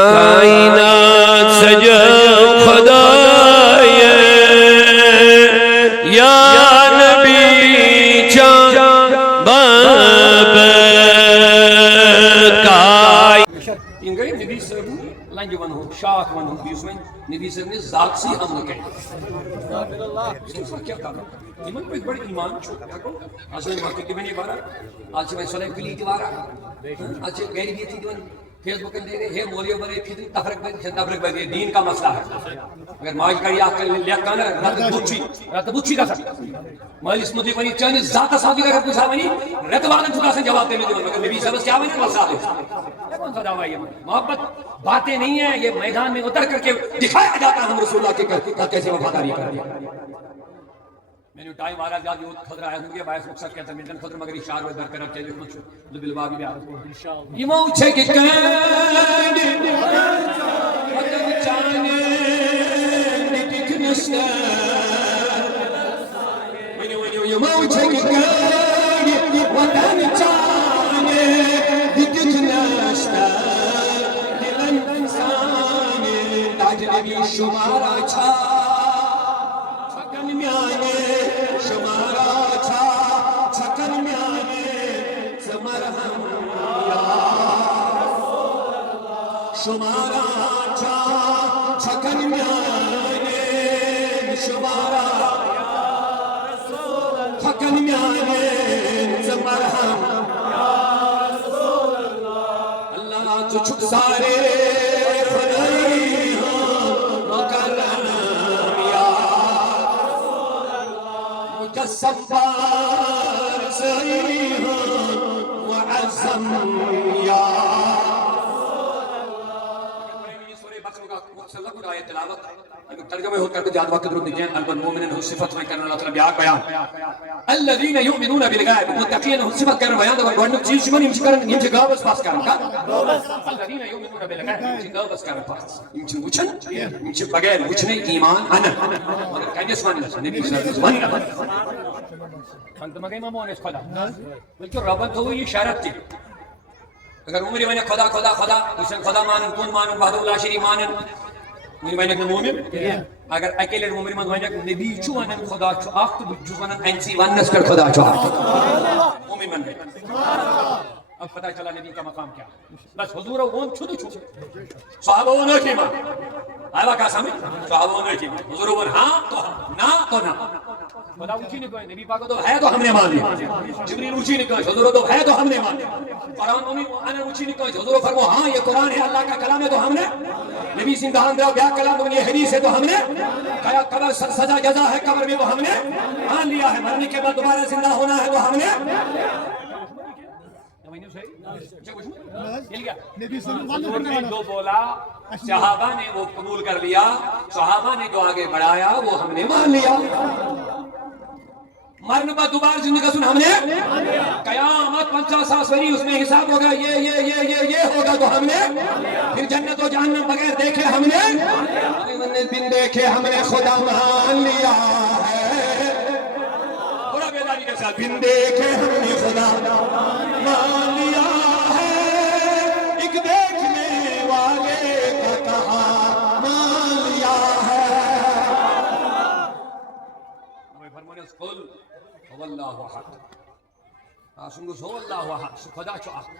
کائنات سجا خدایا یا نبی چاند باب کائی ان گئی نبی صاحب لنج ونہو شاخ ونہو بیس وین نبی صاحب نے ذات سی عمل کہی کیا کہا ایمان کو ایک بڑی ایمان چھو اصل وقت کی بنی بارا آج سے میں سلیم کلی کی بارا آج سے گیری بھی تھی دیوان فیس بک دے رہے ہیں مولیوں بنے پھر تفرق بنے دین کا مسئلہ ہے اگر ماج کری آکھ کر لیا کانا رات بچی کا سکتا مالی اس مدی بنی چاہنے ذات صحابی کا کوئی صحابی نہیں رت والا چھوٹا سے جواب دینے دیوان مگر نبی صاحب کیا بنے مسئلہ ہے کون سا دعویٰ یہ محبت باتیں نہیں ہیں یہ میدان میں اتر کر کے دکھایا جاتا ہے ہم رسول اللہ کے کیسے وفاداری کر دیا میں نے ٹائم آرہا جا جو خضر آیا ہوں گے باعث مقصد کہتا ہے مجھن خضر مگر اشار و برقرار چاہیے کچھ دبل بابی بھی آرہا ہوں یہ موچھے کے کانڈ وطن چانے نٹک نشتا یہ موچھے کے کانڈ وطن چانے نٹک نشتا دلن انسانے تاج نبی شمارا چھا چھکن میانے شمارا چھا چھکن میانے زمرہم یا شمارا چھا چھکن میانے شمارا چھکن میانے زمرہم اللہ تو چھک سارے خدای مکرم یا مجسبار سریح وعظم یا ترجمہ ہو کر جاد وقت درود دیجئے المؤمنین ہو صفت میں کرنا اللہ تعالی بیان بیان الذین یؤمنون بالغیب متقین ہو صفت کرنا بیان اور گوڑنک چیز شمن یم کرن یم گاوس پاس کرن کا الذین یؤمنون بالغیب یم گاوس کرن پاس یم وچھن یم بغیر وچھنے ایمان انا مگر کیس مان نبی صلی اللہ علیہ وسلم انت مگے مامون اس خدا بلکہ رب تو یہ شرط تھی اگر عمر میں خدا خدا خدا حسین خدا مانن کون مانن وحدہ لا شریک مانن عمر میں مومن اگر اکیلے عمر میں نبی چھو ونن خدا چھو اخ تو جو ونن انسی ونس کر خدا چھو عمر من اب پتہ چلا نبی کا مقام کیا بس حضور اون چھو چھو صحابہ اون کی مان آیا کا سمجھ صحابہ اون کی حضور اون ہاں تو نہ تو نہ خدا اونچی نہیں کہے نبی پاک تو ہے تو ہم نے مان لیا جبریل اونچی نہیں کہے حضور تو ہے تو ہم نے مان لیا قرآن انا اونچی نہیں کہے حضور فرمو ہاں یہ قرآن ہے اللہ کا کلام ہے تو ہم نے نبی سندھان دیا بیا کلام یہ حدیث ہے تو ہم نے کہا قبر سزا جزا ہے قبر میں تو ہم نے مان لیا ہے مرنے کے بعد دوبارہ زندہ ہونا ہے تو ہم نے جو بولا صحابہ نے وہ قبول کر لیا صحابہ نے جو آگے بڑھایا وہ ہم نے مان لیا مرنے بعد دوبارہ زندگی کا سن ہم نے قیامت 50 ساسوری اس میں حساب ہوگا یہ ہوگا تو ہم نے پھر جنت و جہنم بغیر دیکھے ہم نے بن دیکھے ہم نے خدا مان لیا ہے پورا بیداری کے ساتھ بن دیکھے ہم نے خدا مان لیا ہے ایک دیکھنے والے کا کہا مان لیا ہے ہمیں فرمانے اس قل هو الله احد سنگو هو الله احد سو خدا چو احد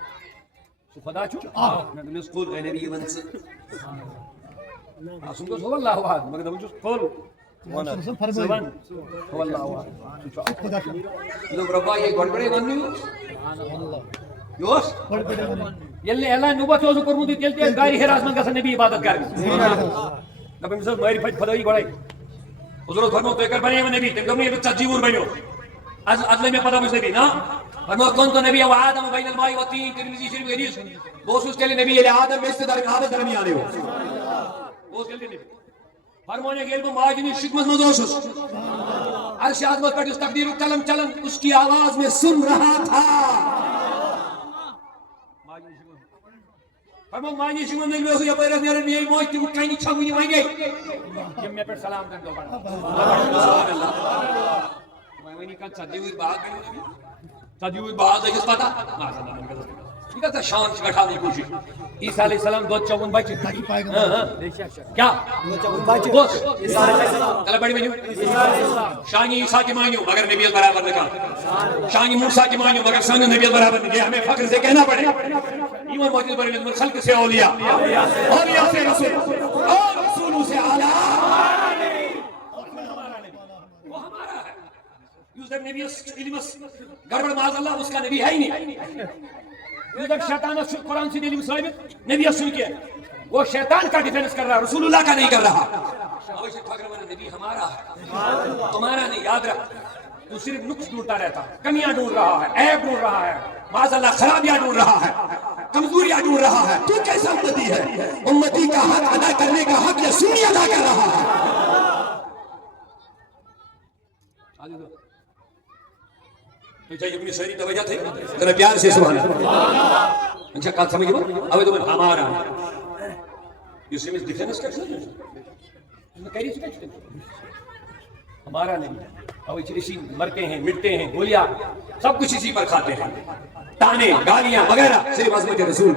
سو خدا چو احد نبی قول اے نبی ونس سنگو هو الله احد مگر نبی قول وانا سبحان هو الله احد سو خدا چو لو ربا یہ گڑبڑے ونیو یوس گڑبڑے ونیو یلے اللہ نوبت وزو کرمودی تلتے گاری ہراس من کا نبی عبادت کر نبی مثلا میری فائد خدای گڑائی حضور فرمو تو کر بنے نبی تم کبھی تجیور بنو عدل میں پتہ مجھ نبی نا فرمو کون تو نبی و آدم بین الماء و الطین ترمذی شریف حدیث بوسوس کے لیے نبی علیہ آدم میں سے درمیان ہو بوس کے لیے نبی فرمانے کے علم ماجنی شکمت مزوسوس عرش عظمت پر اس تقدیر و کلم چلن اس کی آواز میں سن رہا تھا فرمو ماجنی شکمت نبی ہو یا پیرس نیرن میں موج کی مکینی چھوئی وائیں جب میں پر سلام کر دو بڑا سبحان اللہ میں نے کہا تجوید بعد میں تجوید بعد ہے کس پتہ یہ کہتا شان گٹھانے کی کوشش عیسیٰ علیہ السلام دو چون بچے کیا چلے بڑی ونیو شانی عیسیٰ کی مانیو مگر نبی برابر نہ کہا شانی موسیٰ کی مانیو مگر سن نبی برابر نہ کیا ہمیں فخر سے کہنا پڑے ایمان موجود بڑی من خلق سے اولیاء اولیاء سے رسول اور رسولوں سے اعلیٰ وہ ہمارا ہے یوزر نبی علمس گڑبڑ معاذ اللہ اس کا نبی ہے ہی نہیں یوزر شیطان اس قرآن سے علم ثابت نبی سن کے وہ شیطان کا ڈیفینس کر رہا ہے رسول اللہ کا نہیں کر رہا نبی ہمارا ہے تمہارا نہیں یاد رکھ تو صرف نقص ڈھونڈتا رہتا کمیاں ڈھونڈ رہا ہے عیب ڈھونڈ رہا ہے معاذ اللہ خرابیاں ڈھونڈ رہا ہے کمزوریاں ڈھونڈ رہا ہے تو کیسا امتی ہے امتی کا حق ادا کرنے کا حق یہ سنی ادا کر رہا ہے تو چاہیے اپنی سہری توجہ تھے ذرا پیار سے سبحان اللہ اچھا کہا سمجھے وہ اب تو ہمارا یہ سمجھ ڈیفینس کر سکتے ہیں ہمارا نہیں اب اسی مرتے ہیں مٹتے ہیں گولیاں سب کچھ اسی پر کھاتے ہیں تانے گالیاں وغیرہ صرف عظمت رسول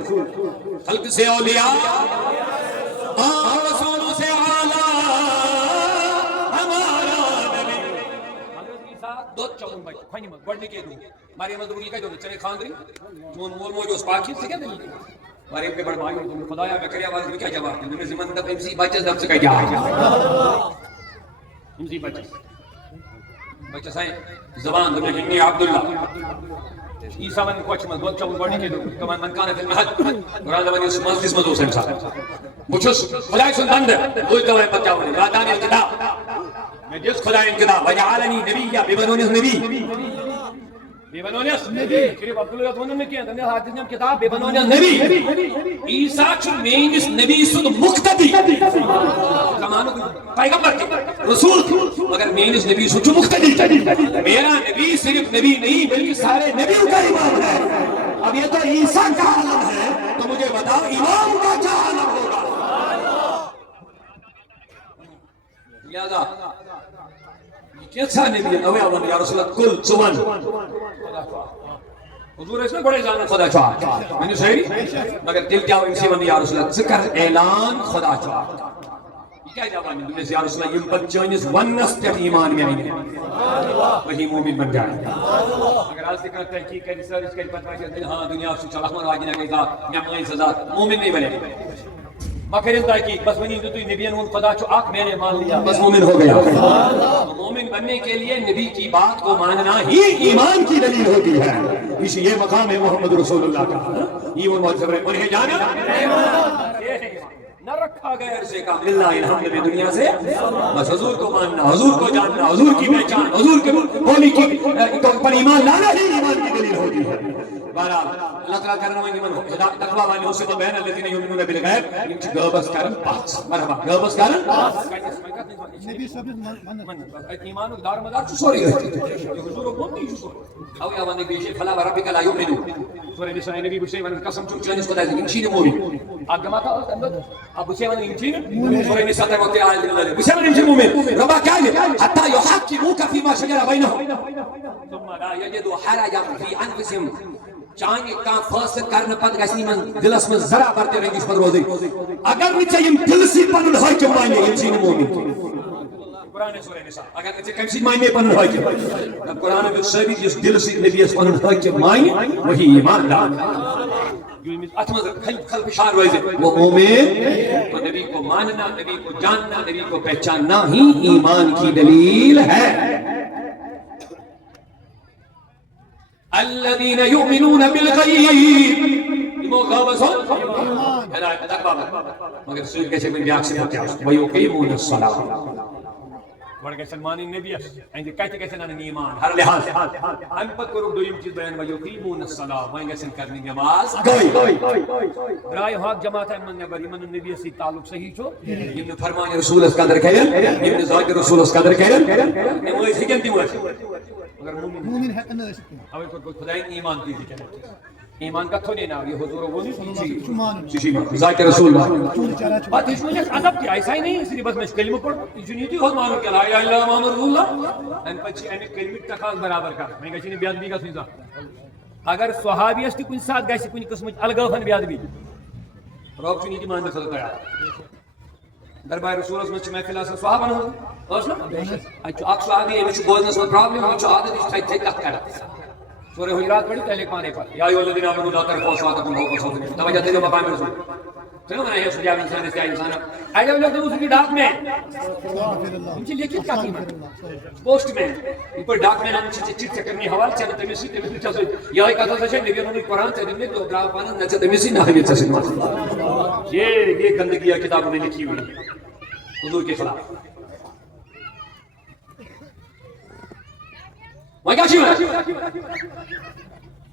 خلق سے اولیاء اور رسولوں سے اعلیٰ ہمارا نبی حضرت عیسیٰ دو چون بچے کھانی مت گوڑنے کے دوں مریم مدرولی کا جو چنے خاندری مون مول موجو اس پاکی سے کیا دلی مریم کے بڑھ مائی تم نے خدایا بکری آواز میں کیا جواب دیں میں زمان دب امسی بچے دب سے کہا جا امسی بچے سائیں زبان دب جنی عبداللہ عیسیٰ من کوچ مز دو چون گوڑنے کے دوں کمان من کانا فی المحد قرآن دبانی اس مجلس مزو سے امسا بچوس خدای سلطان دے دوئی دوائیں بچاؤں نے راتانی الکتاب میں جس خدای انکتاب وجعالنی نبی یا بیبنونیس نبی بیبنونیس نبی شریف عبداللہ رضوانہ نے کیا دنیا حادث نے کتاب بیبنونیس نبی عیسیٰ چھو مینس نبی سن مقتدی زمانہ پیغمبر کی رسول کی مگر مینس نبی سن چھو مقتدی میرا نبی صرف نبی نہیں بلکہ سارے نبیوں کا امام ہے اب یہ تو عیسیٰ کا عالم ہے تو مجھے بتاؤ امام کا کیا عالم ہوگا لہذا کیسا نبی ہے اوے اللہ یا رسول اللہ کل چون حضور اس میں بڑے جانا خدا چاہتا میں نے صحیح مگر دل کیا انسی ون یا رسول اللہ ذکر اعلان خدا چاہتا یہ کیا جواب ہے دنیا سے یا رسول اللہ یم پر چونس ونس تک ایمان میں آئیں وہی مومن بن جائیں اگر آج ذکر تحقیق کری ریسرچ کری پتہ چلتا ہاں دنیا سے چلا ہمارا آجنہ کے ذات نعمائیں سزا مومن نہیں بنے مکرین تحقیق بس ونی تو نبیان ان خدا چو آنکھ میں نے مان لیا بس مومن ہو گیا مومن بننے کے لیے نبی کی بات کو ماننا ہی ایمان کی دلیل ہوتی ہے اس یہ مقام ہے محمد رسول اللہ کا یہ وہ موجود ہے انہیں جانا نہ رکھا گیا عرصے کا اللہ الحمد میں دنیا سے بس حضور کو ماننا حضور کو جاننا حضور کی پہچان حضور کے بولی کی پر ایمان لانا ہی ایمان کی دلیل ہوتی ہے بہرحال اللہ تعالیٰ کرنا وہیں من ہدایت تقویٰ والے اسے تو بہن الذین یؤمنون بالغیب ان کی گربس کرن پاس مرحبا گربس کرن نبی سب ایمان و دار مدار چو سوری رہتی تھی حضور کو نہیں شکر او یا ون بیشے فلا وربک لا یؤمنون سورہ نساء نبی بشے ون قسم چون چنس خدا کی انشین مومن اگما تھا اب بشے ون انشین سورہ نساء تے وقت آیت اللہ بشے ون انشین مومن ربا کیا ہے حتی یحکموک فیما شجر بینہم ثم لا یجدوا حرجا فی انفسہم چاہیے کہاں فاصل کرنے پت گھنی من دلس من ذرا برتے رنگیش پر روزی اگر نچے یم دل سی پنن ہوئی کے معنی انسین مومن قرآن سورہ نساء اگر نچے کمسی معنی پنن ہوئی کے قرآن میں سبھی جس دل سی نبی اس پنن ہوئی کے معنی وہی ایمان لا اتمز خلق شار ویزے وہ مومن تو نبی کو ماننا نبی کو جاننا نبی کو پہچاننا ہی ایمان کی دلیل ہے الذين يؤمنون بالغيب مگر سوئی کیسے من بیاک سے ہوتے ہیں وَيُقِيمُونَ الصَّلَاةِ بڑھ گئے سلمانی نبی ہیں کہتے کہتے نا ایمان ہر لحاظ ہم پت کرو دویم چیز بیان وَيُقِيمُونَ الصَّلَاةِ وہیں گئے کرنی نماز برائے حق جماعت ہے من نبری من نبی سے تعلق صحیح چھو ابن فرمان رسول اس قدر کہن ابن ذاکر رسول اس قدر کہن نماز ہی کنتی اگر مومن ہے کہ نہیں سکتے اوے کوئی خدای ایمان کی ذکر ایمان کا تھوڑی نہ یہ حضور وہ نہیں جی ذاکر رسول اللہ بات اس میں ادب کی ایسا ہی نہیں صرف بس میں کلمہ پڑھ جو نہیں ہو مانو کہ لا الہ الا اللہ محمد رسول اللہ ان پچھی ان کلمہ تک برابر کر میں کہی نہیں بیان بھی کا سیدھا اگر صحابیس تہ کن سات گژھِ کُنہِ قٕسمٕچ الگٲفن بے ادبی رب چھُ یہِ ماننہٕ خٲطرٕ تیار دربار رسولس منٛز چھِ محفل آسان صحابن ہٕنٛز ٲس نا اتہِ چھُ اکھ صحابی أمِس چھُ بوزنس منٛز پرابلم أمِس چھُ عادت یہِ چھُ تھدِ تھدِ کتھ کران سورہ حجرات پڑھو تیٚلے پانے پتہٕ یا ایھا الذین آمنوا لا ترفعوا اصواتکم فوق صوت النبی توجہ دِیِو مقام رسول چھُنہ ونان ہے سُہ انسان کیٛاہ انسان اڑیو لیوٚکھمُت سُہ چھُ ڈاکمین یِم چھِ لیکھِتھ کتھ یِمن پوسٹ مین یِتھ پٲٹھۍ ڈاک مینن چھِ ژےٚ چِٹھۍ ژےٚ کٔرنی حوالہٕ ژےٚ نہٕ تٔمِس سۭتۍ تٔمِس نہٕ ژےٚ سۭتۍ یِہوٚے کتھ ہسا چھےٚ نبیَن اوٚنُے قرآن ژےٚ دیُت مےٚ تو درٛاو پانس نہ ژےٚ تٔمِس سۭتۍ نہ ہاوِ ژےٚ سۭتۍ مسلہٕ یہ گندگی ہے کتابوں میں لکھی ہوئی حضور کے خلاف وۄنۍ کیٛاہ چھُ یِوان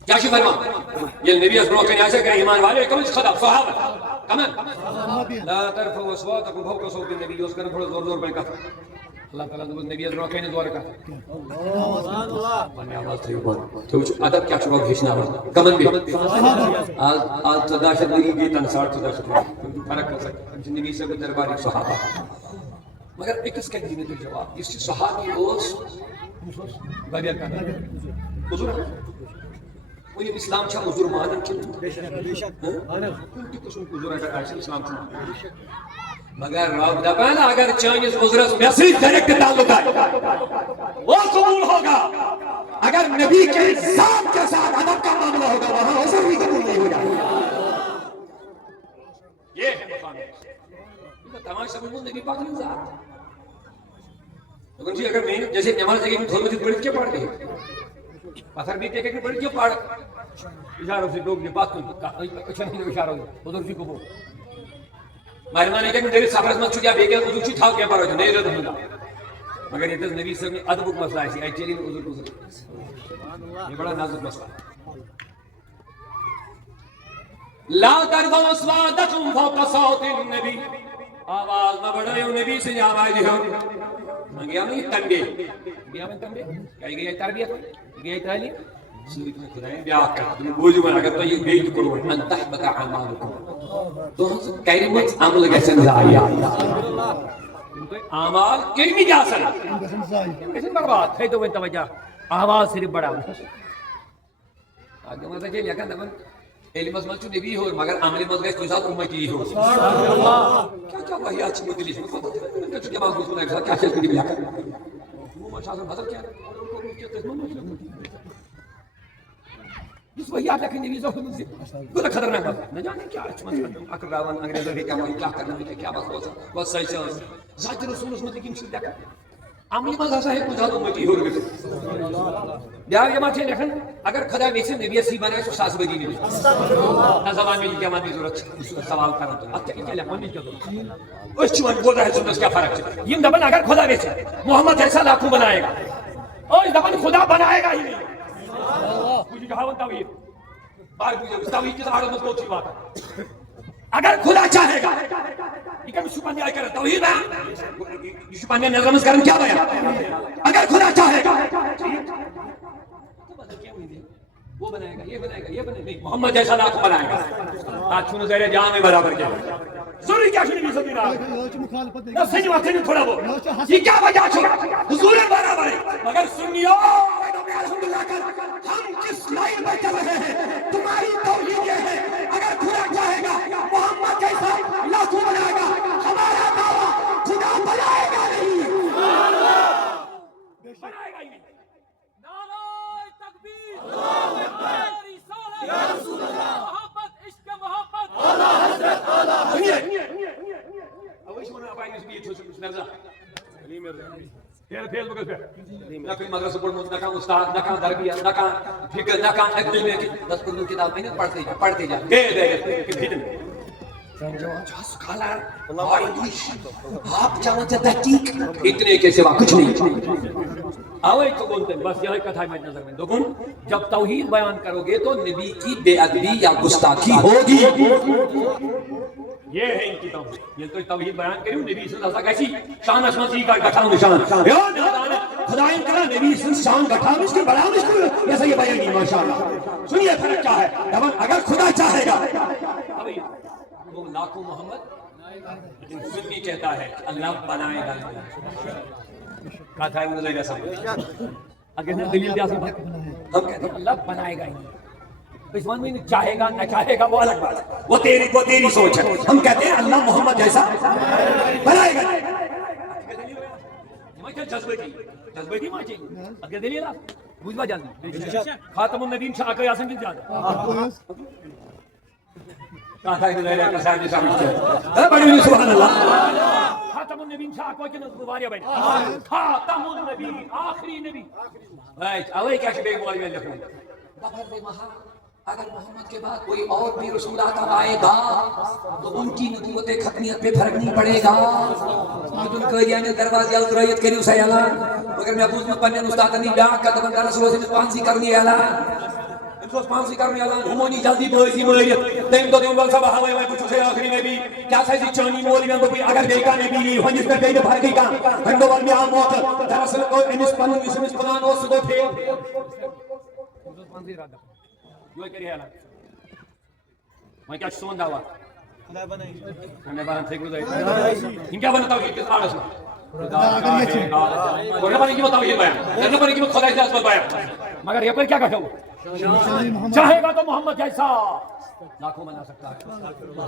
کیٛاہ چھُ فرمان ییٚلہِ نبیَس برونٛہہ کَنہِ آسہِ کانٛہہ ایٖمان والے کَمن چھِ خطاب صحابہ کَمن لا ترفعوا اصواتکم فوق صوت النبی یہِ اوس کران تھوڑا زور زور پٲٹھۍ کتھ اللہ تعالیٰ دوٚپُس نبیَس برونٛہہ کَنہِ زورٕ کتھ پنٕنۍ آواز تھٲیِو بنٛد تُہۍ وٕچھِو ادب کیٛاہ چھُ رۄب ہیٚچھناوان کَمن بیٚیہِ آز 1400 ؤری گٔے تَنہٕ 1450 ؤری فرق کۭژاہ تِم چھِ نبی صٲبٕنۍ دربارٕکۍ صحابہ مگر أکِس کَتھِ دِیِو مےٚ تُہۍ جواب یُس یہِ صحابی اوس واریاہ کَتھ حضور وۄنۍ اسلام چھا حضور مانان کِنہٕ کُنہِ تہِ قٕسمُک حضور اگر آسہِ اسلام چھُ مانان مگر رب دپان اگر چٲنِس حضرس مےٚ سۭتۍ ڈائریکٹ تعلق آئے وہ قبول ہوگا اگر نبی کے ذات کے ساتھ ادب کا معاملہ ہوگا وہاں حضور بھی قبول نہیں ہو جائے یہ ہے مقام تمام سمجھ نبی پاک نے ذات جی اگر میں جیسے نماز ایک تھوڑی بہت پڑھ کے پڑھ گئی پتھر بھی ایک ایک پڑھ کے پڑھ اشاروں سے لوگ نے بات اچھا نہیں اشاروں حضور جی کو وہ مہربانی کہ میرے سفرس مت چھُ یا بیٚیہِ کینٛہہ حضور چھُ تھاو کینٛہہ پرواے چھُنہٕ نیرِ رَتہٕ ہُنٛد مگر ییٚتٮ۪س نبی صٲب نے ادبُک مسئلہ آسہِ اَتہِ چلی نہٕ حضور گُزر یہ بڑا نازُک مسئلہ لا ترفعوا اصواتکم فوق صوت النبی آواز نہ بڑھائیو نبی سے آواز ہو گیا نہیں تنبیہ گیا میں تنبیہ کیا گیا تربیت گیا تعلیم سۭتۍ وۄنۍ خۄدایَن بیٛاکھ کتھ دوٚپُن بوٗزِو وۄنۍ اگر تۄہہِ یہِ بیٚیہِ تہِ کوٚروٕ ان تحبط اعمالکم تُہنٛز کَرِمٕژ عملہٕ گژھن ضایع اعمال کٔرمٕتۍ آسن گژھن برباد تھٲیتو وۄنۍ توجہ آواز صرف بڑھاوٕنۍ اَتھ منٛز چھِ لیکھان دپان علمس منٛز چھُ نبی ہیوٚر مگر عملہِ منٛز گژھِ کُنہِ ساتہٕ اُمتی ہیوٚر کیٛاہ کیٛاہ واحیات چھِ مُتعلِق چھُ دٮ۪ماغ گوٚژھ اَکہِ ساتہٕ کیٛاہ چھِ أسۍ لیکھان عموٗماً چھُ آسان بدل کینٛہہ جس وہی آپ لکھیں نبی صلی اللہ علیہ وسلم بڑا خطرناک بات نہ جانے کیا اقراوان انگریزوں کے کیا کرنا ہے کیا بس صحیح سے ذات رسول اس مطلب کہ دیکھا عملی مزہ ایسا ہے کچھ امتی ہو گئے بیاہ جماعت سے لکھن اگر خدا ویسے نبی سی بنائے تو ساس بگی نہیں نہ زبان میں کیا مانی ضرورت سوال کرنا تو اب کیا لکھن نہیں کیا اس چون بول رہا ہے سنس کیا فرق ہے یہ دبن اگر خدا ویسے محمد ایسا لاکھوں بنائے گا اور دبن خدا بنائے گا ہی نہیں مجھے کہاوت توحید بار پوچھا توحید کی سہارت میں کوئی بات ہے اگر خدا چاہے گا یہ کبھی شپن نہیں کرے توحید ہے شپن نہیں نظر میں کرن کیا بیا اگر خدا چاہے گا وہ بنائے گا یہ بنائے گا یہ بنائے گا محمد جیسا لاکھ بنائے گا آج چھونے زہر جان میں برابر کیا ضروری کیا چھونے بھی سبھی رہا نہ سنی وقت نہیں تھوڑا وہ یہ کیا وجہ چھوڑا حضور برابر ہے مگر سنیو ہم کس لائن پر چل رہے ہیں تمہاری توحید یہ ہے اگر خدا چاہے گا محمد جیسا لاکھوں بنائے گا ہمارا دعویٰ خدا بنائے گا نہیں بنائے گا ہی نہیں نعرہ تکبیر یا رسول اللہ محبت عشق محبت اعلیٰ حضرت اعلیٰ سنیے اوش ہونا اپائی اس بیت ہوسے کچھ مرزا علی مرزا فیل بکس پہ نہ کوئی مدرسہ پڑھنا نہ کہاں استاد نہ کہاں تربیت نہ کہاں فکر نہ کہاں ایک میں بس پڑھنے کتاب میں پڑھتے جا دے کہ بھیڑ جاس کھالا اور انگلش آپ چاہتے ہیں تحقیق اتنے کے سوا کچھ نہیں آوے تو بولتے ہیں بس یہی کتھا میں نظر میں دوگن جب توحید بیان کرو گے تو نبی کی بے ادبی یا گستاخی ہوگی یہ ہے ان کی توحید یہ تو توحید بیان کریو نبی صلی اللہ علیہ وسلم شان اسمتی کا گٹھا نشان خدا ان کرا نبی صلی اللہ علیہ وسلم شان گٹھا مش کے بڑا مش کو ایسا یہ بیان نہیں ماشاءاللہ سنیے فرق کیا ہے اگر خدا چاہے گا وہ لاکھوں محمد سنی کہتا ہے اللہ بنائے گا کہا تھا انہوں نے جیسا اگر دلیل دیا ہم کہتے ہیں اللہ بنائے گا اس مان میں چاہے گا نہ چاہے گا وہ الگ بات ہے، وہ تیری سوچ ہے. ہم کہتے ہیں اللہ محمد جیسا بنائے گا. جذبے ماں چاہیے اگر دلیل بوجھوا جلدی خاتم النبیین شاہ کا یاسن کی زیادہ سبحان اللہ. خاتم النبیین شاہ کو کہ واریا بن خاتم النبی آخری نبی اوے کیا کہ بے مولوی میں لکھوں اگر محمد کے بعد کوئی اور بھی رسول آتا آئے گا تو ان کی نبوت ختمیت پہ فرق نہیں پڑے گا. تم کہ دروازے الرایت کریو سے اعلان مگر میں ابوز میں پنن استاد نہیں بیا کا دبن رسول سے پانسی کرنی اعلان انسوس پانسی کرنی اعلان ہمونی جلدی بوزی مریت تیم تو دیم ول سبا ہوے میں کچھ سے آخری نبی کیا سے چانی مولوی میں کوئی اگر دیکھا نبی ہنس پہ دے فرق ہی کا ہندو ول میں موت دراصل کو انس پنن اس پنان اس کو تھے پانسی رادا جو کری ہے میں کیا سون دعوا خدا بنائی ہمیں بہن سے گزاری ان کیا بنتا ہے کس آلس میں اور نبی کی توحید بیان نبی کی خدا کی عظمت بیان مگر یہ پر کیا کہتا ہوں چاہے گا تو محمد جیسا لاکھوں بنا سکتا ہے.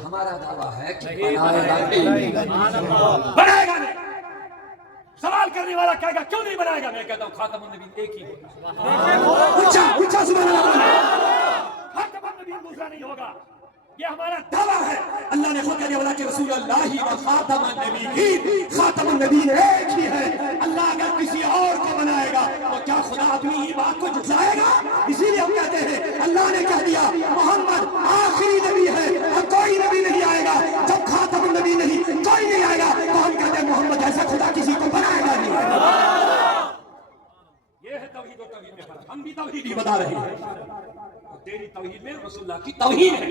ہمارا دعویٰ ہے کہ بنائے گا نہیں. سوال کرنے والا کہے گا کیوں نہیں بنائے گا میں کہتا ہوں خاتم النبی ایک ہی ہوگا. اونچا سبحان اللہ. خاتم النبی دوسرا نہیں ہوگا یہ ہمارا دعویٰ ہے. اللہ نے خود کہا بولا کہ رسول اللہ و خاتم النبیین خاتم النبیین ایک ہی ہے. اللہ اگر کسی اور کو بنائے گا تو کیا خدا اپنی ہی بات کو جھٹلائے گا؟ اسی لیے ہم کہتے ہیں اللہ نے کہہ دیا محمد آخری نبی ہے اور کوئی نبی نہیں آئے گا. جب خاتم النبی نہیں کوئی نہیں آئے گا تو ہم کہتے ہیں محمد ایسا خدا کسی کو بنائے گا نہیں. یہ ہے توحید و توحید میں فرق. ہم بھی توحید ہی بتا رہے ہیں. تیری توحید میں رسول اللہ کی توحید ہے.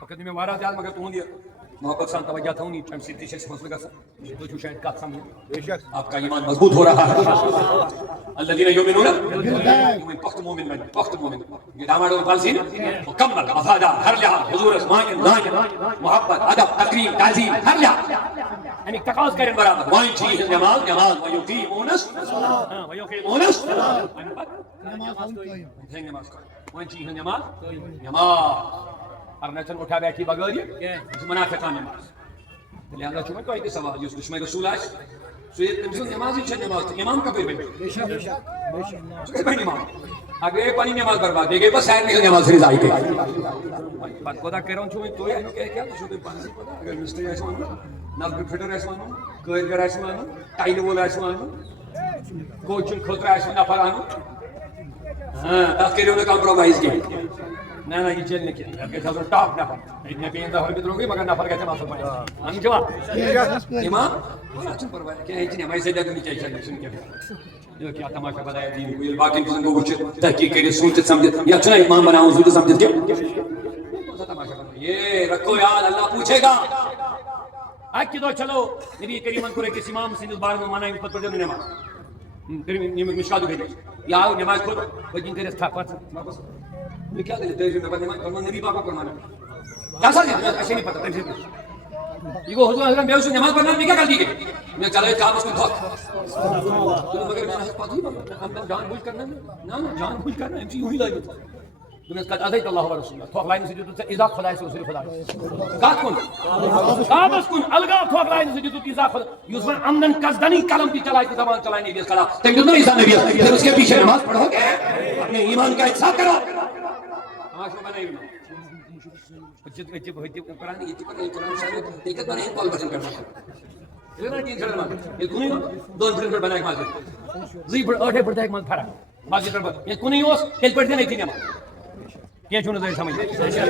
فقط میں وارا جال مگر تو دیا محبت سان توجہ تھا نہیں چم سیدھی سے مسئلہ کا تو جو شاید کا سمجھ بے شک آپ کا ایمان مضبوط ہو رہا ہے. الذين يؤمنون يؤمن وقت مومن من وقت مومن یہ داماد اور فالسین مکمل افادہ ہر لحاظ حضور اسمان محبت ادب تکریم تعظیم ہر لحاظ یعنی تقاض کریں برابر. وائن چیز نماز ویقیمون الصلاۃ ویقیمون الصلاۃ وائن چیز نماز اور نچن اٹھا بیٹھی بغیر یہ منافقان نماز. لہذا چھو میں کوئی سوال اس دشمن رسول ہے سو یہ تم نماز ہی نماز امام کا بے بے شک امام اگر پانی نماز برباد دے گئے بس سائر میں نماز سے رضائی گئی بات خدا کہہ رہا ہوں چھو تو یہ کیا چھو تو پانی پتہ اگر مسٹر ایسا مانو نل فٹر ایسا مانو کارگر ایسا مانو ٹائل وول ایسا مانو کوچنگ خطرہ ایسا نفر آنو ہاں تاکہ نے کمپرومائز کیا نہ یہ چیز نہیں کیا کہ سب ٹاپ نفر اتنے پیندا ہو بھی ہوگی مگر نفر کہتے ماسو پائے ہم جواب امام اچھا پرواہ کیا ہے جی میں سے نہیں چاہیے سن کے یہ کیا تماشا بتایا دین کو یہ باقی کو کچھ تحقیق کرے سوچ سمجھ یا چنا امام بناؤں سوچ سمجھ کے تماشا یہ رکھو یاد اللہ پوچھے گا. آج کی دو چلو نبی کریم کو کسی امام سے بار میں مانا خود پڑھ نماز پھر مشکات ہو گئی یا نماز خود وجن کرے تھا واپس یہ کیا دل ہے میں نماز پڑھنا نبی پاک کو مانا کیا سا ایسے نہیں پتہ یہ کو حضور حضرت میں نماز پڑھنا میں کیا غلطی کی میں چلے کام اس کو تھا مگر میں نے پتہ ہی ہم جان بوجھ کرنا نہ جان بوجھ کرنا ایم سی ہوئی لائی تمہیں قد اذیت اللہ و رسول تو لاین سے جو اذا خدا سے رسول خدا کا کون کامس کن الگا تو لاین سے جو اذا خدا یوسف امن قصدنی کلم کی چلائی کی زبان چلائی نہیں کلا تم جو نہیں نبی پھر اس کے پیچھے نماز پڑھو گے اپنے ایمان کا احساس کرو تماشا بنائی قرآن یہ قرآن شاید دیکھت بنے کال بچن کرنا یہ نہ تین سر یہ کونی دو فرنٹ بنائے مسجد زی پر اٹھے پڑتا ہے من پھرا مسجد پر یہ کونی اس تل پڑتے نہیں تھی نماز کیا چون زے سمجھ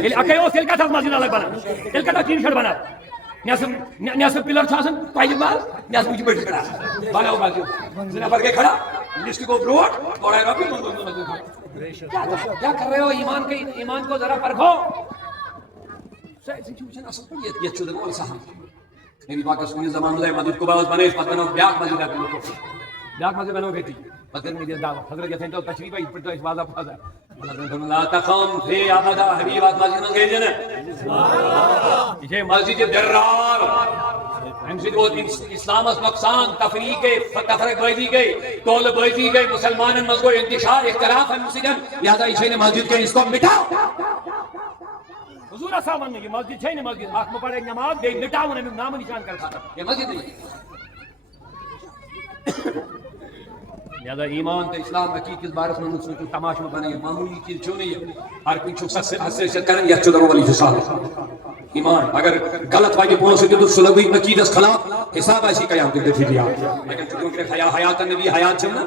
یہ اکے اس تل کا تھا مسجد الگ بنا تل کا تین شڑ بنا نیاس پلر چھاسن پائے بال نیاس مجھ بیٹھ کھڑا بالا بازو زنا پر کے کھڑا لسٹ کو بروٹ اور ہے ربی کیا کر رہے ہو ایمان کو ذرا پرکھو سچویشن اصل پر یہ چھو دے کول صحن نبی پاک سنی زمان میں مسجد کو باز بنے پتہ نو بیاق مسجد ہے لوگوں بیاق مسجد بنو گئی تھی بدر میں دعوت حضرت یہ تو تشریف ہے پر تو اس بات افاظ ہے اللہ لا تقم فی ابدا حبیبات مسجد میں گئے جن یہ مسجد درار اسلام نقصان تفریق گئی تفرق بازی گئی طول بازی گئی مسلمان مز گو انتشار اختلاف لہذا یہ مسجد کے اس کو مٹاؤ حضور آسا ون یہ مسجد ہے نا مسجد اخ پڑے نماز بے مٹاون امیک نام نشان کر ختم یہ مسجد نہیں لہذا ایمان تو اسلام عقید کس بارس میں سوچو تماشا بنے معمولی چیز کیوں نہیں ہے ہر کوئی چھو حساسیت کریں یا چودہ والی حساب ایمان اگر غلط واجب پہنچ سکے تو سلگوی عقیدت خلاف حساب ایسی قیام کرتے پھر لیا لیکن چونکہ حیات نبی حیات چھنا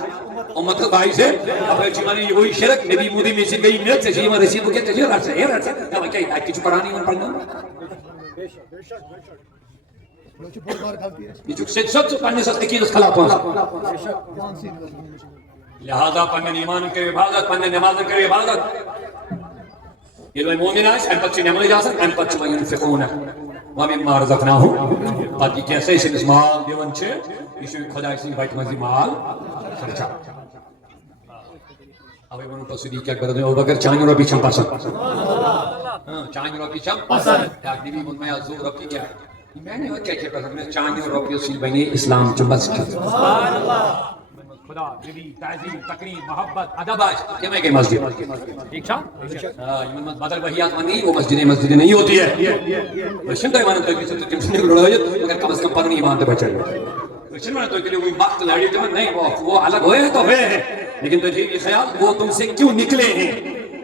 امت بھائی سے اب چیمانی وہی شرک نبی مودی میں سے گئی ملت سے چیمان رسید کو کہتے ہیں رات سے یہ رات سے کہا کیا ہے کچھ پڑھانی من پڑھنا یہ چونکہ سب سے پڑھنے سے عقیدت خلاف پہنچ لہذا پڑھنے ایمان کے عبادت پڑھنے نماز کے عبادت یہ لوگ مومن آئے ان پچھے نماز جاسن ان پچھے وینفقون ومما رزقناہم پاتی کیسے اسے اس مال دیون چھے یہ خدا اسی بیت مزی مال خرچا اوے ونو تو صدیق اکبر نے ابوبکر چاند روپی چھم پسند چاند روپی چھم پسند تاک نبی من میں زور روپی کیا میں نے کیا کیا پسند میں چاند روپی اسی بنی اسلام چھم بس سبحان اللہ خدا نبی تعظیم تقریب محبت ادب یہ میں کہ مسجد ٹھیک چھا یہ بدل وحیات منی وہ مسجد نہیں ہوتی ہے وشن تو ایمان تو کسی تو کسی نے لڑائی اگر کم از کم پڑھنی ایمان تو بچے وشن میں تو کہ وہ وقت لڑی تو نہیں وہ الگ ہوئے تو ہوئے ہیں لیکن تو یہ خیال وہ تم سے کیوں نکلے ہیں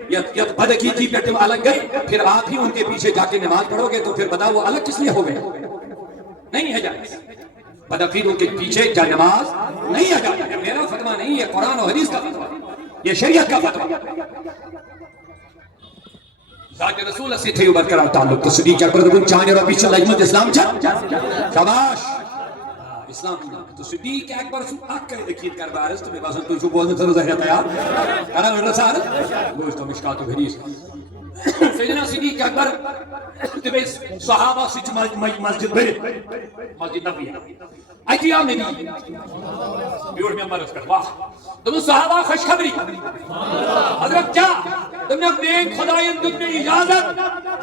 یا بدعقیدگی پہ تم الگ گئے پھر آپ ہی ان کے پیچھے جا کے نماز پڑھو گے تو پھر بتاؤ وہ الگ کس لیے ہو گئے نہیں ہے جائز بدعقیدوں کے پیچھے جا نماز نہیں ہے جائز میرا فتویٰ نہیں ہے قرآن و حدیث کا فتویٰ یہ شریعت کا فتویٰ ذات رسول سے تھے برقرار تعلق تو صدیق اکبر بن چاند اور پیچھے لجمت اسلام چھا شاباش اسلام تو صدیق اکبر سو اک کر عقید کر بارس تو میں باسن تو جو بولنے ضرور ظاہر تیار کرا رسال گوشت و مشکات و حدیث سیدنا صدیق اکبر تبے صحابہ سے مسجد بھرے مسجد نبی ایتی آم نبی بیوڑ میں مرس کر واہ تم صحابہ خوشخبری حضرت کیا تم نے اپنے خدایت دکھنے اجازت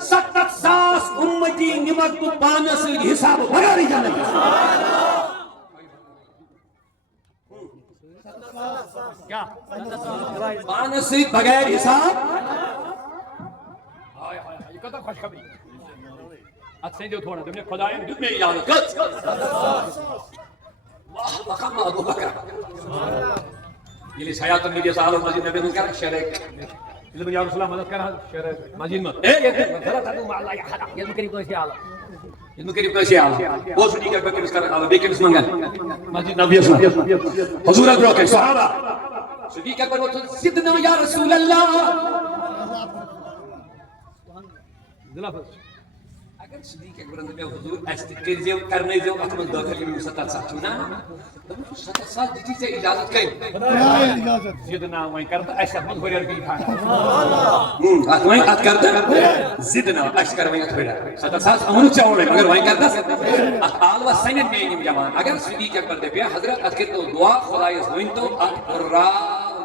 70 ساس امتی نمک تو پانس حساب بگاری جانے کیا پانس بغیر حساب یہ قدر خوشخبری اچھے جو تھوڑا تم نے خدایت دکھنے اجازت واہ وقام ابو بکر یہ لیے حیات النبی صلی اللہ علیہ وسلم نے کہا شرک علم یا رسول اللہ مدد کرنا شرک مسجد میں غلط ہے مع اللہ احد یہ قریب کوئی اعلی یہ قریب کوئی اعلی وہ صدیق اکبر کے مسکر اللہ بے کے مسمنگن مسجد نبی صلی اللہ علیہ وسلم حضور اکبر کے صحابہ صدیق اکبر وہ سیدنا یا رسول اللہ دلافظ اگر صدیق اکبر نے حضور استقرار کرنے جو احمد داخل میں 70 سال چنا 70 سال جی سے اجازت کرے زدنا وہیں کرتا ایسا مت بھریر کی کھانا وہیں ات کرتا زدنا اش کر وہیں ات بھریر 70 سال امن چاوڑے مگر وہیں کرتا حال و سنن میں جوان اگر صدیق اکبر دے پیا حضرت ات کے تو دعا خدا اس وہیں تو ات قرا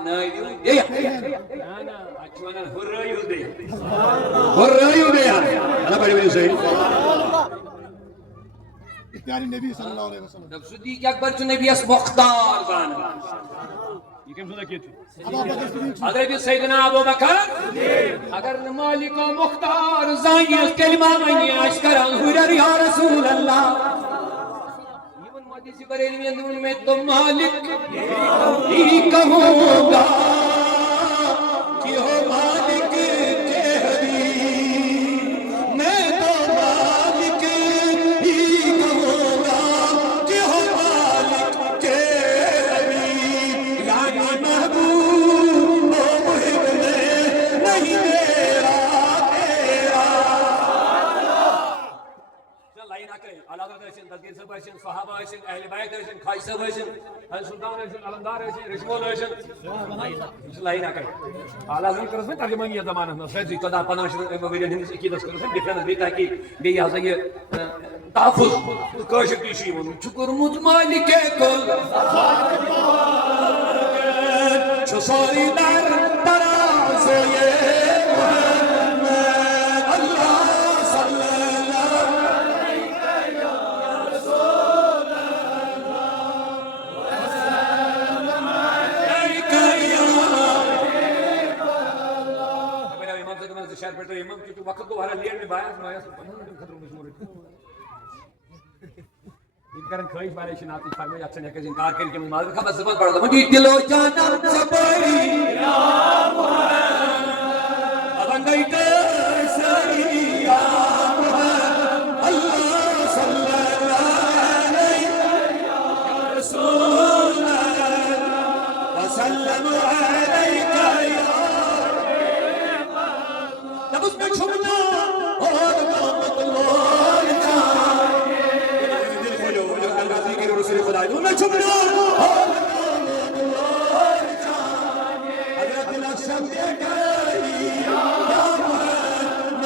نایو دے نا اچھونا ہرایو دے اللہ بڑی بڑی صحیح پیاری نبی صلی اللہ علیہ وسلم جب صدیق اکبر جو نبی اس مختار بانا یہ کم سنہ کیتی حضرت سیدنا ابو بکر اگر مالک و مختار زانی اس کلمہ مانی اشکران حرر یا رسول اللہ ایون مادیسی بریلی میں دون میں تو مالک ہی کہوں گا کہ ہو مالک کے حبیب میں تو مالک ہی کہوں گا کہ ہو مالک کے حبیب یعنی محبوب و محب میں نہیں میرا تیرا لائن آکے اللہ درشن تذکیر صاحب آئیشن صحابہ آئیشن اہل بیت آئیشن خواج صاحب آئیشن سلطان آئیشن علمدار آئیشن رشمول آئیشن لائن آکے اعلیٰ ذن کرس میں ترجمانی زمانہ میں فیضی تدا پناش ویرین ہندس اکیدس کرس میں ڈیفرنس بیتا ہے کہ بے یہاں یہ تحفظ کاشک دیشی من چکر مجھ مالک کل چھو ساری در ترازو یہ محمد اللہ صلی اللہ علیہ میں بایا خطروں میں شمور ان کرن خواہش والے شناختی فرمائی اکثر ہے کہ انکار کریں کہ معذرت خبر زبان پڑھا تھا مجھے دل و جانم سپاری یا محمد ابندی ترسری یا محمد اللہ صلی اللہ علیہ یا رسول اللہ وسلم علیکہ یا جب اس میں چھپنا اور محمد اللہ چاہے دل کھولو جو الغازی کے رسول خدا ہے ان میں چھپنا اور محمد اللہ چاہے حضرت الاشرف دیکھائی یا محمد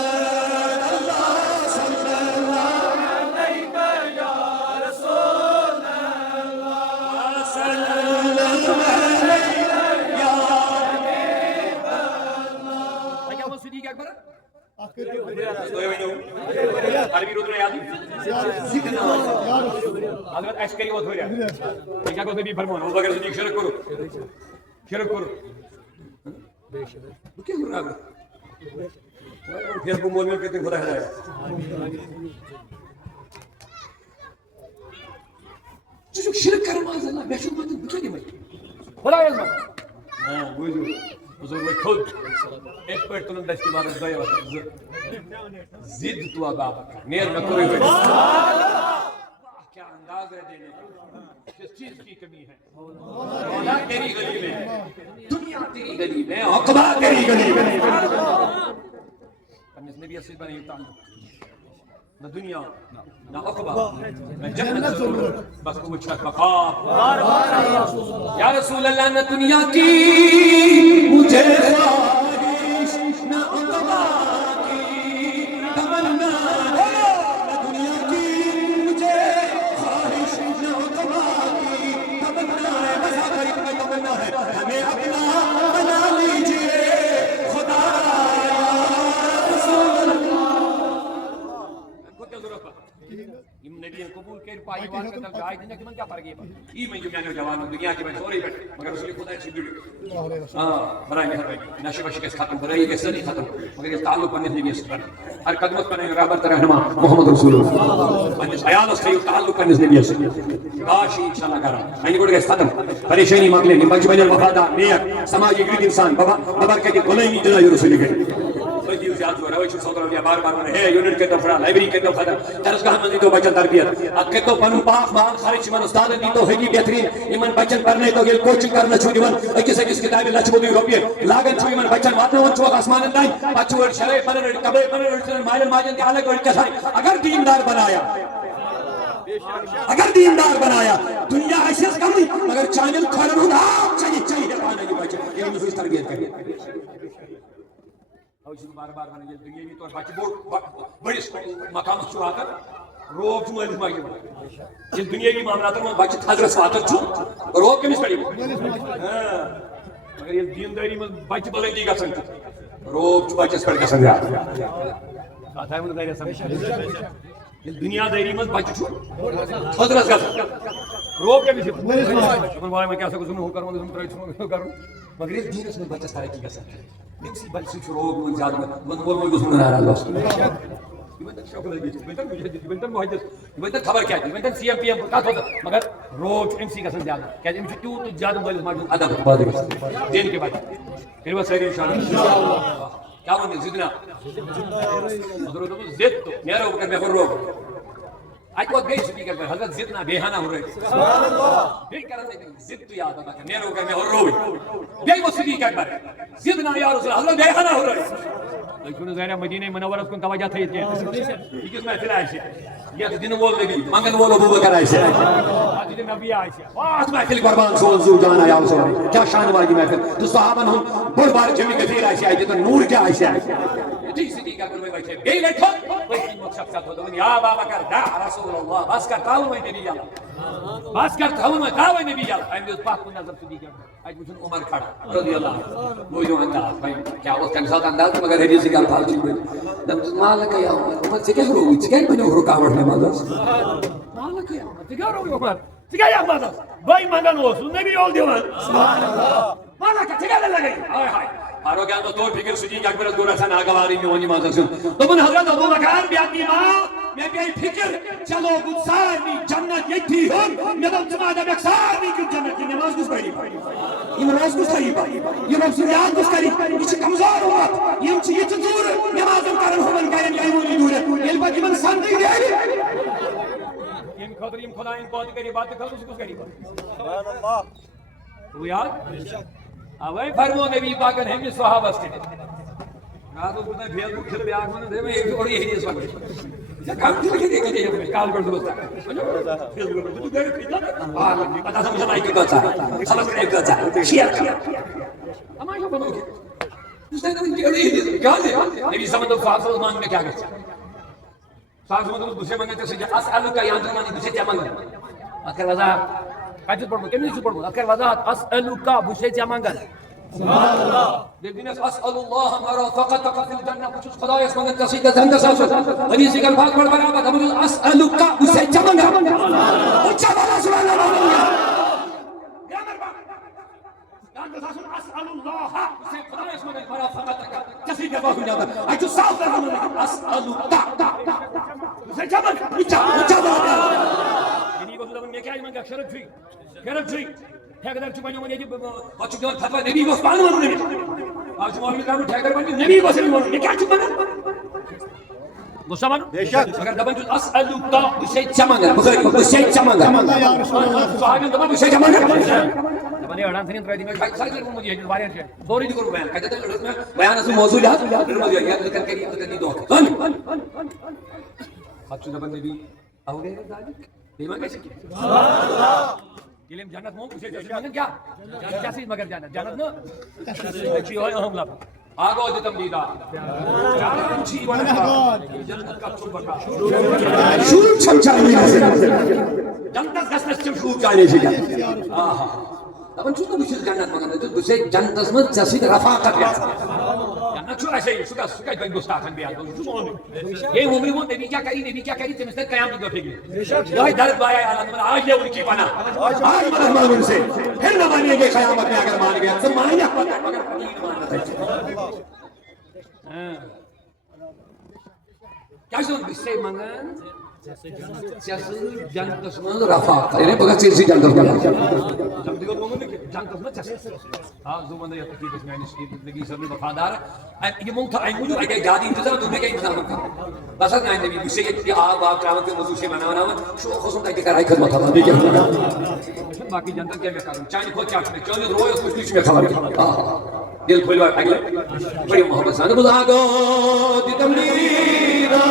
اللہ صلی اللہ علیہ یا رسول اللہ صلی اللہ علیہ یا کیا وہ صدیق اکبر آخر عربی رود میں یادی حضرت عسکری وہ تھوڑا کیا کو نبی فرمان ابو بکر صدیق شرک کرو کیا ہو رہا ہے فیس بک مول میں کہتے خدا ہے جو شرک کر معاذ اللہ میں شو مت کیا میں خدا ہے ہاں بوجھو حضور میں خود ایک پر تلن دستی بارد دیا زد تو آگا نیر نہ کوئی ہوئی کیا انداز ہے دینے کا کس چیز کی کمی ہے مولا تیری گلی میں دنیا تیری گلی میں عقبہ تیری گلی میں پرنس نبی اصلی بنی تعلق نہ دنیا نہ عقبہ نہ جنت ضرور بس وہ چھت مقام یا رسول اللہ نہ دنیا کی مجھے خواہش نہ عقبہ کی تمنا نہ دنیا کی مجھے خواہش نہ عقبہ کی تمنا ہے بس آخر اتنا تمنا ہے ہمیں اپنا بنا لیجئے خدا یا رسول خود کیا ضرورت ہے نبی قبول کر پائی بات کا تلقائی دینا کہ من کیا فرق ہے یہ میں جو میں نے جوان دنیا کی میں سوری بیٹھ مگر رسول خدا سے جڑ برائے مہربانی نشے و شکست ختم برائی کے سری ختم مگر یہ تعلق پنے نبی سے ہر قدمت پنے رہبر رہنما محمد رسول اللہ من خیال اس کے تعلق پنے نبی سے کاش انشاءاللہ کرا میں گڑ گئے ختم پریشانی مگلے بچ بن وفادار نیک سماجی گرد انسان بابا کے غلامی جناب رسول کے زیادہ ہو رہا ہے سعودی عربیہ بار بار ہے یونٹ کے تو فرا لائبریری کے تو فدا درسگاہ میں تو بچن تربیت اکے تو پن پاک مال خارج من استاد دی تو ہے بہترین ایمن بچن پڑھنے تو گل کوچنگ کرنا چھوڑی من اکس اکس کتاب لچ بودی روپیے لاگن چھوئی من بچن واتن ون چوک اسمان نہیں پچور شرے پن کبے پن مائل ماجن دی الگ اور کسائی اگر دیندار بنایا دنیا ایسے کم نہیں مگر چینل کھولن ہوں آپ چاہیے پانے کی بچے یہ مفیس تربیت کریں بار بار بنے دنیاوی طور بچے بڑی مقام چھو آ کر روب چھو مالس ماجی بنا یہ دنیاوی معاملات میں بچے حضرت واتر چھو روب کمس پڑی مگر یہ دینداری میں بچے بلندی کا سنگ روب چھو بچے پڑ کا سنگ ساتھ ہے من دائرہ سمجھ دنیا دائری میں بچے چھو حضرت کا سنگ روب کمس پڑی شکر بھائی میں کیا سکو سنو کروں میں ترائی چھو کروں مگر یہ دین اس میں بچے سارے کی کا سنگ نفسی بلسی شروع من زیادہ من بول من گزمن رہا اللہ یہ شوق لگی یہ بنتن خبر کیا ہے بنتن سی ایم پی ایم کا ہوتا مگر روز ایم سی کا سن زیادہ کہ ایم سی کیوں تو زیادہ مال ماجد ادب بعد دین کے بعد پھر وہ ساری انشاءاللہ کیا بنتے زدنا حضرت زد تو میرا اوپر میں رو آج کو گئی سپیکر پر حضرت زدنا بےحانہ ہو رہے سبحان اللہ پھر کرنے زد تو یاد آتا میرا اوپر میں رو گئی وہ سپیکر پر زدنا یا رسول اللہ حضرت بےحانہ ہو رہے لیکن ظاہر مدینہ منورہ کو توجہ تھی کہ یہ کس محفل ہے یہ دن وہ نبی منگن وہ ابو بکر ہے آج دن نبی ہے واہ محفل قربان سو زو جانا یا رسول اللہ کیا شان والی محفل تو صحابہ ہم بڑ بار جمی کثیر ہے تو نور کیا ہے ٹھیک سے ٹھیک ہے بیٹھے گئی بیٹھو وہی مقصد کا تو یا ابا بکر دا رسول اللہ بس کر تعاون میں نبی اللہ بس کر تعاون میں تعاون نبی اللہ ایم اس پاک کو نظر سے دیکھ آج مجھے عمر کھڑا رضی اللہ وہ جو انداز بھائی کیا اس کا انسان انداز مگر ہے جیسے گل پھال چیز میں مالک یا عمر سے کیا ہوئی سے کیا بنے رکاوٹ نے مالک مالک یا عمر کیا ہوئی عمر کیا یا مالک بھائی منگن وہ سننے بھی اول دیوان سبحان اللہ مالک کیا لگے ہائے ہائے آرو کیا تو طور فکر سجی کہ اکبر گورا سن آگواری میں ہونی مازا سن دبن حضرت ابو بکر بیادی ماں میں بھی فکر چلو گد سارنی جنت یکی ہم میں دم جماعت اب ایک سارنی کی جنت کی نماز کس پڑھی یہ نماز کس پڑھی یہ رب سے یاد کس کری یہ کمزور ہوت یہ چزور نماز کرن ہومن کرن یہ دور یہ بات من سندی دے ان خاطر یم خدا ان بات کری بات کر کس کری سبحان اللہ تو یاد اوے فرمو نبی پاک نے ہم صحابہ سے کہا تو خدا پھیل کو کھل بیاگ من دے میں ایک اور یہ ہے سوال کام کی دیکھ کے کال کر دو فیس بک تو گئے پھر پتہ سمجھ نہیں کہ کیا سمجھ نہیں کیا شیئر کیا ہمارا بنو اس نے کیا نبی سمجھ تو فاضل عثمان نے کیا کہا فاضل عثمان دوسرے منگتے سے اسالک یا انت دوسرے کیا مانگا اخر وضع کاجت پڑھو کمی سے پڑھو اخر وضاحت اسالک بوشے کیا مانگا سبحان اللہ دلبینس اسال اللہ مرافقتک فی الجنہ کچھ خدا اس منگت کسی کا زندہ ساس حدیث کے الفاظ پڑھ برابر ہم اسالک بوشے کیا مانگا اچھا بولا سبحان اللہ یا مرحبا جان کا ساس اسال اللہ سے خدا اس منگت مرافقتک کسی کا باہو جاتا اچھا صاف کر اسالک بوشے کیا مانگا اچھا بولا یہ کو تو میں کیا مانگا شرط تھی شرط تھی ٹھیکیدار چھ بنو مجھے بچو کے فتوا نبی کو پان ورن آج مولوی صاحب ٹھیکیدار بن نبی کو سے ورن کیا چھ بنا مسلمان بے شک اگر دبن جو اسالک بشی چمنگا بشی چمنگا یا رسول اللہ صحابہ دبن بشی چمنگا دبن اڑان تھین ترائی میں سائیکل کو مجھے واریا ہے دوری کو بیان کہتے ہیں میں بیان اس موضوع ہے یاد کر کے یہ دو بچو دبن نبی او گئے ذالک بیما کیسے کی سبحان اللہ علم جنت مو اسے جنت کیا کیا چیز مگر جنت نہ چی ہوئے ہم لب آگو دتم دیدا جان چی والا جنت کا صبح کا شروع چھمچانے جنت گسنس چم شروع چانے سے آہا دپن چھو نہ بشیر جنت مگر تو دوسرے جنت میں چسی رفاقت ہے جنت چھو ایسے سکا سکا بن گستاخن بیان تو چھو یہ عمر وہ نبی کیا کری تے مستر قیامت کو پھگی یہ درد آیا اللہ آج یہ ان کی پناہ آج مان ان سے پھر نہ مانیں گے قیامت میں اگر مان گیا تو مان یا مگر دین ماننا ہے کیا سو سے منگن جیسے جنت میں رفاقت یعنی بغیر چیز جنت میں جنت کو جنت میں چیز ہاں جو بندہ یہ تقید اس میں زندگی سب میں وفادار ہے یہ مونگ تھا موجود ہے جادی انتظام دنیا کا انتظام کرتا بس نہیں نبی اسے یہ آپ کرام کے موضوع سے بنانا شو خصوصا کہ کرائی خدمت تھا دیکھیں باقی جنت کے میں کروں چاہے خود کیا میں چاہے روئے اس کچھ میں خبر دل کھول اگلے بڑی محبت سے بلا گو دی تملیرا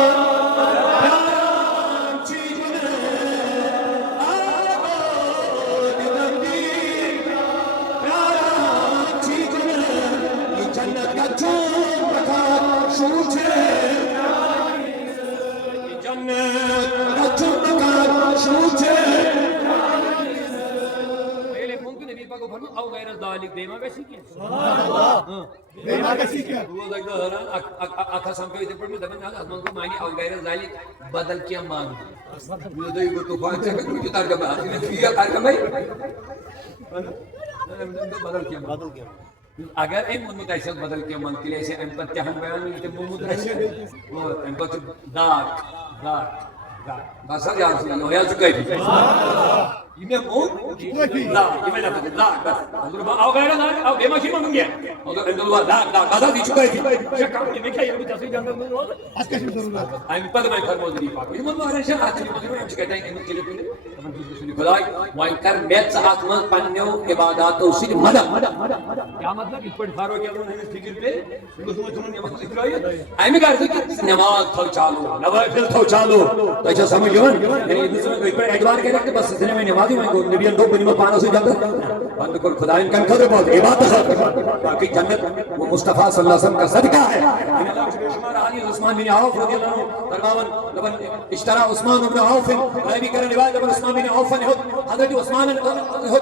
او غیر ذالک دیما ویسی کیا سبحان اللہ دیما ویسی کیا وہ لگتا ہے اکھا سم کے پر میں دبن ازمان کو معنی او غیر ذالک بدل کیا مان یہ دے کو طوفان سے کوئی ترجمہ ہے یہ ترجمہ ہے بدل کیا اگر ایم متعصب بدل کے من کے لیے سے ام پر کیا ہم بیان نہیں تے متعصب وہ ام پر داک بس یار سنو یا چکے تھی یہ مو لا یہ میں نہ لا بس حضور او غیر لا او بے ماشی مانگ گیا اور اندر لا قضا دی چکے تھی شکا میں کیا یہ تفصیل جان میں روز اس کا ضرورت ہے پر میں فرمو دی پاک یہ من مہارش ہاتھ میں میں چکے ہیں ان کے لیے ہم دوسری خدای وائن کر میت ساتھ میں پنیو عبادات تو صرف مدد کیا مطلب اس پر فارو کیا انہوں نے فکر پہ اس میں تمہیں نماز سکھائی ایم کہتے کہ نماز تھو چالو نوافل تھو چالو تو اچھا سمجھو یعنی دوسرے کو پر اعتبار کے رکھتے بس اتنے میں نمازی میں کو نبی دو بنی میں پانا سے جاتا بند کر خدا ان کا قدر بہت عبادت باقی جنت وہ مصطفیٰ صلی اللہ علیہ وسلم کا صدقہ ہے ان اللہ کے شمار علی عثمان بن عوف رضی اللہ عنہ فرماون لبن اشترى عثمان بن عوف نبی کرنے والے لبن عثمان بن عوف نے حضرت عثمان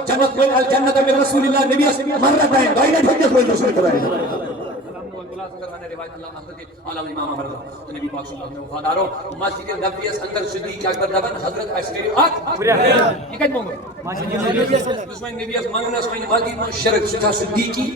جنت من الجنت من رسول اللہ نبی مرتين بين حجت رسول اللہ اندر میں نے روایت اللہ حضرت اعلی امام مرضا تو نبی پاک صلی اللہ علیہ وسلم وفادارو مسجد نبوی اندر صدیق اکبر دبن حضرت عسکری اکھ یہ کت مونگ دشمن نبی اس منگنس وین مسجد من شرک سچا صدیقی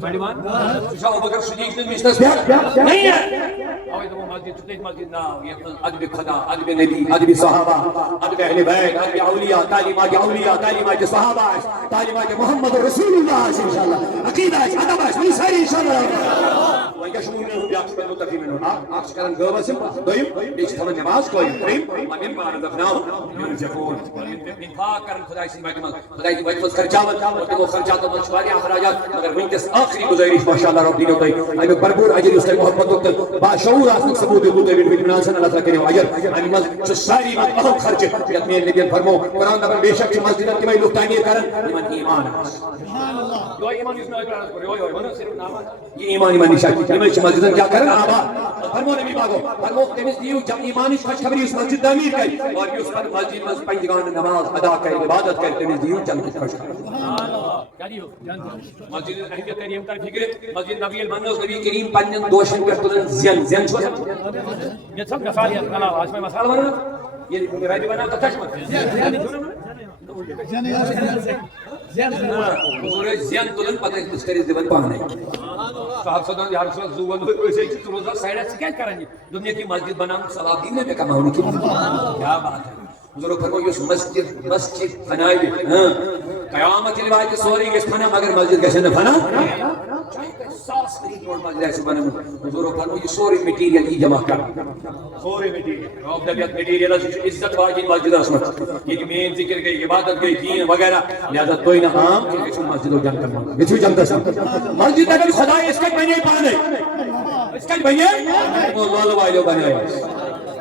پڑھوان سچا ابوبکر صدیق نے مشتس نہیں ہے اوے تو مسجد چتیج مسجد نہ یہ ادب خدا ادب نبی ادب صحابہ ادب اہل بیت ادب اولیاء تعلیمات اولیاء تعلیمات صحابہ تعلیمات محمد رسول اللہ انشاءاللہ عقیدہ ادب من ساری انشاءاللہ ويشمل منهم بأكثر المتقين منهم أكثر كلام جواب سمع دويم ليش ثمن نماز كويس كريم ومن ما رزقناهم ينفقون من فاكر خداي سين باقي خداي دي باقي خرچاوت وتو خرچات من شواري اخراجات مگر وينكس اخري گزارش ما شاء الله رب دين وتاي اي بھرپور اجر اس محبت وقت باشعور اسن ثبوت بوتے بن اطمینان سے اللہ تعالی کرے اجر ان مز ساری بہت خرچ یتمین نبی فرمو قران دا بے شک مسجد کی میں لوگ تعمیر کرن ایمان ایمان سبحان اللہ جو ایمان اس میں اقرار کرے ہوئے ہوئے صرف نام یہ ایمان ایمان نشان میں مسجد کیا کرن آباد فرمو نبی باگو فرمو تمس دیو جب ایمانی خوش خبری اس مسجد تعمیر کر اور اس پر مسجد میں پنج گان نماز ادا کر عبادت کر تمس دیو جنت خوش سبحان اللہ کیا دیو مسجد اہمیت کریم کا فکر مسجد نبی المنوس نبی کریم پنن دوشن پر تلن زین زین چھو یہ سب گفالیت کلا آج میں مسئلہ بنا یہ رائے بنا تو تشمت حضور زین تلن پتہ اس کرے دیون پانے صاحب صدان یا رسول زوان ویسے کہ روزہ سائیڈ سے کیا کریں دنیا کی مسجد بنانا صلاتین میں کماؤں کی کیا بات ہے حضور فرمو یہ مسجد بنائی قیامت کے بعد سوری کے فنا مگر مسجد کیسے نہ فنا ساس طریق اور مسجد ایسے بنے حضور فرمو یہ سوری میٹیریل ہی جمع کر سوری میٹیریل روب دبیت میٹیریل عزت واجب مسجد اسمت یہ مین ذکر گئی عبادت گئی دین وغیرہ لہذا کوئی نہ عام کہ مسجد و جنت کرنا بچو جنت مسجد اگر خدا اس کا بنے پانے اس کا بنے وہ لول والو بنائے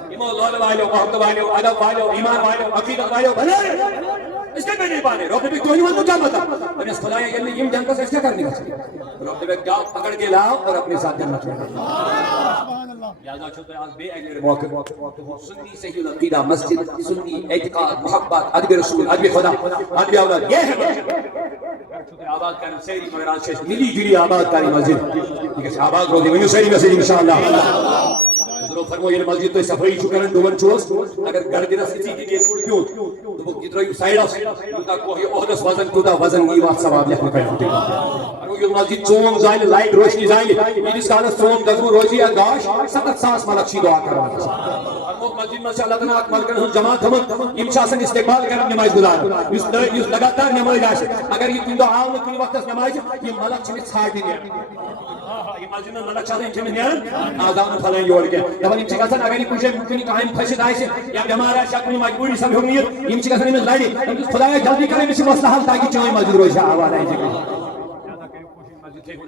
ایمان لول والو محبت والو ادب والو ایمان والو عقیدت والو بنائے اس کے میں نہیں پانے روک بھی کوئی نہیں کیا بتا میں اس خدا یہ نہیں جنت سے کیا کرنے کا روک بھی جاؤ پکڑ کے لاؤ اور اپنے ساتھ جنت میں سبحان اللہ لہذا چھوٹے آج بے اگلے موقع سنی صحیح العقیدہ مسجد سنی اعتقاد محبت ادب رسول ادب خدا ادب اولاد یہ ہے چھوٹے آباد کریں سیری مگران سے ملی جلی آباد کریں مسجد ٹھیک آباد رو دیں میں سیری مسجد انشاءاللہ ضرور فرمو یہ مسجد تو صفائی چھو کرن ڈوبن چھوس اگر گھر دنس کسی کی یہ کوڑ پیو تو وہ کترا سائیڈ اس تا کوئی عہدس وزن کوتا وزن یہ وقت ثواب لکھنے کا ہوتے اور یہ مسجد چوم زائل لائٹ روشنی زائل یہ اس کالس چوم دغو روزی انداش 700 ملک شی دعا کروا اور وہ مسجد میں اللہ تعالی اکمل کرن جماعت ہم امشاسن استقبال کرن نماز گزار اس لگاتار نماز آش اگر یہ تم دعا نہ کوئی وقت نماز یہ ملک چھ چھاڑ دیں یہ مسجد میں ملک چھ دیں آزان پھلیں جوڑ کے دبن یہ گژھن اگر یہ کچھ ممکن کہیں پھسد آسہِ یا بیمار آسہِ یا کُنہِ مجبوٗری سمجھو نہٕ یہِ چھِ گژھان أمِس لڑِ خۄدایا جلدی کر أمِس یہِ مسلہٕ حل تاکہِ چٲنۍ مسجد روزِ آباد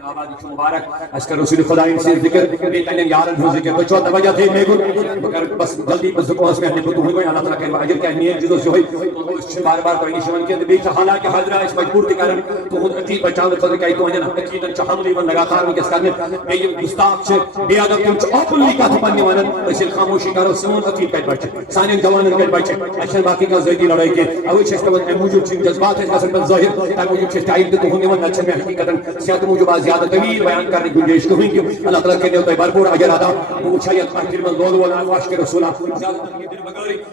آبادی چھو مبارک اس کا رسول خدا ان سے ذکر بے تعلیم یارن ہو ذکر تو چوتھا وجہ تھے میں مگر بس جلدی بس کو اس میں نے تو ہوئی اللہ تعالی کے اجر کے اہمیت جو جو ہے اس سے بار بار کوئی نشان کے بیچ حالات حاضرہ اس مجبور تے کرن تو خود عقید بچانے خود کہ تو جنا عقید چہملی ون لگاتار ان کے کرنے یہ گستاخ سے بے ادب کے اوپنلی کا پنے ون اس خاموشی کرو سون عقید کا بچ سانے جوانن کے بچ اچھا باقی کا زیدی لڑائی کے اوی شخص کے موجود جذبات ہے جسم پر ظاہر تا موجود سے تعین تو ہونے ون اچھا میں حقیقتا صحت موجود زیادہ طویل بیان کرنے کی گنجائش نہیں کہ اللہ تعالیٰ کہنے ہوتا ہے بھرپور اجر ادا وہ چاہیے تاکہ من لول ولا واش کے رسول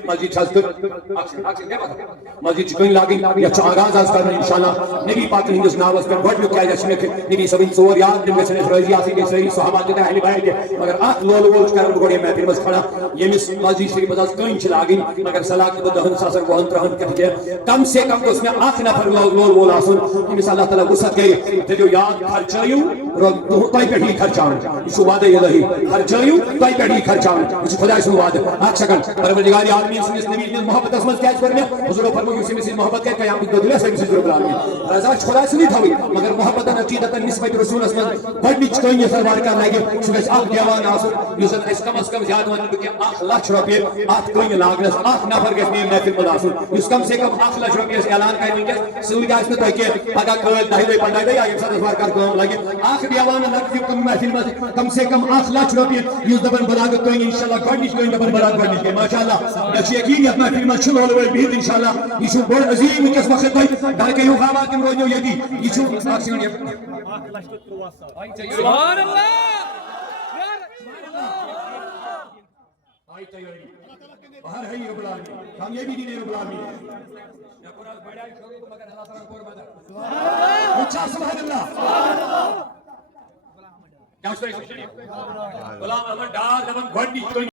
مسجد چھت مسجد چکن لاگی یا آغاز از کرنا انشاءاللہ نبی پاک ہندس ناوس پر گڈ کیا جس میں نبی سبین ژور یاد دن گژھن رضی آسی کے ساری صحابہ تے اہل بیت مگر اخ لول وول کرن گڈ محفل مس کھڑا یمس مسجد شریف مدد کین چھ لاگی مگر صلاح کے دہن ساسن وہن ترہن کہ کم سے کم اس میں اخ نفر لول وول آسن یمس اللہ تعالیٰ غصہ کرے جو یاد خرچایو تۄہہِ پٮ۪ٹھ یی خرچاوٕنۍ یہِ چھُ وعدے الہی خرچٲیِو تۄہہِ پٮ۪ٹھ یی خرچاوٕنۍ یہِ چھُ خۄداے سُنٛد وعدٕ اکھ سیکنڈ پروردگار عالمیٖن سٕنٛدِس نبی سٕنٛدِس محبتس منٛز کیٛازِ کوٚر مےٚ حضوٗرو فرموو یُس أمِس سۭتۍ محبت کرِ قیامتٕکۍ دۄہ دِلہِ أمِس سۭتۍ رۄب العالمیٖن رضا چھِ خۄداے سٕنٛدی تھاوٕنۍ مگر محبتن عقیدتن نسبت رسوٗلس منٛز گۄڈنِچ کٲنی یۄس وارٕ کار لگہِ سُہ گژھِ اکھ دیوان آسُن یُس زن أسۍ کم از کم زیادٕ ونہٕ بہٕ کہِ 1 لچھ رۄپیہِ اتھ کٲنہِ لاگنس اکھ نفر گژھِ میٛٲنۍ محفل منٛز آسُن یُس کم سے کم 1 لچھ رۄپیہِ اعلان کرِ وٕنکٮ۪س سۭتۍ آسہِ نہٕ تۄہہِ کینٛہہ پگاہ کٲلۍ 10 دۄہہِ 15 دۄہہِ یا ییٚمہِ ساتہٕ أسۍ وارٕ کار کٲم کام لگے آخر بیاوان لگ کم محفل میں کم سے کم 8 لاکھ روپیہ یس دبن بلاگت تو انشاءاللہ گڈنچ کوئی دبن بلاگ گڈنچ کے ماشاءاللہ یہ یقین یہ محفل میں چھل ہول ول بہت انشاءاللہ یہ بڑ عظیم کس وقت تو ڈر کے یو خواب تم روزو یدی یہ سبحان اللہ باہر ہے رب العالمین کامیابی دی رب العالمین اچھا سبحان اللہ غلام احمد ڈار دبن گڈنچ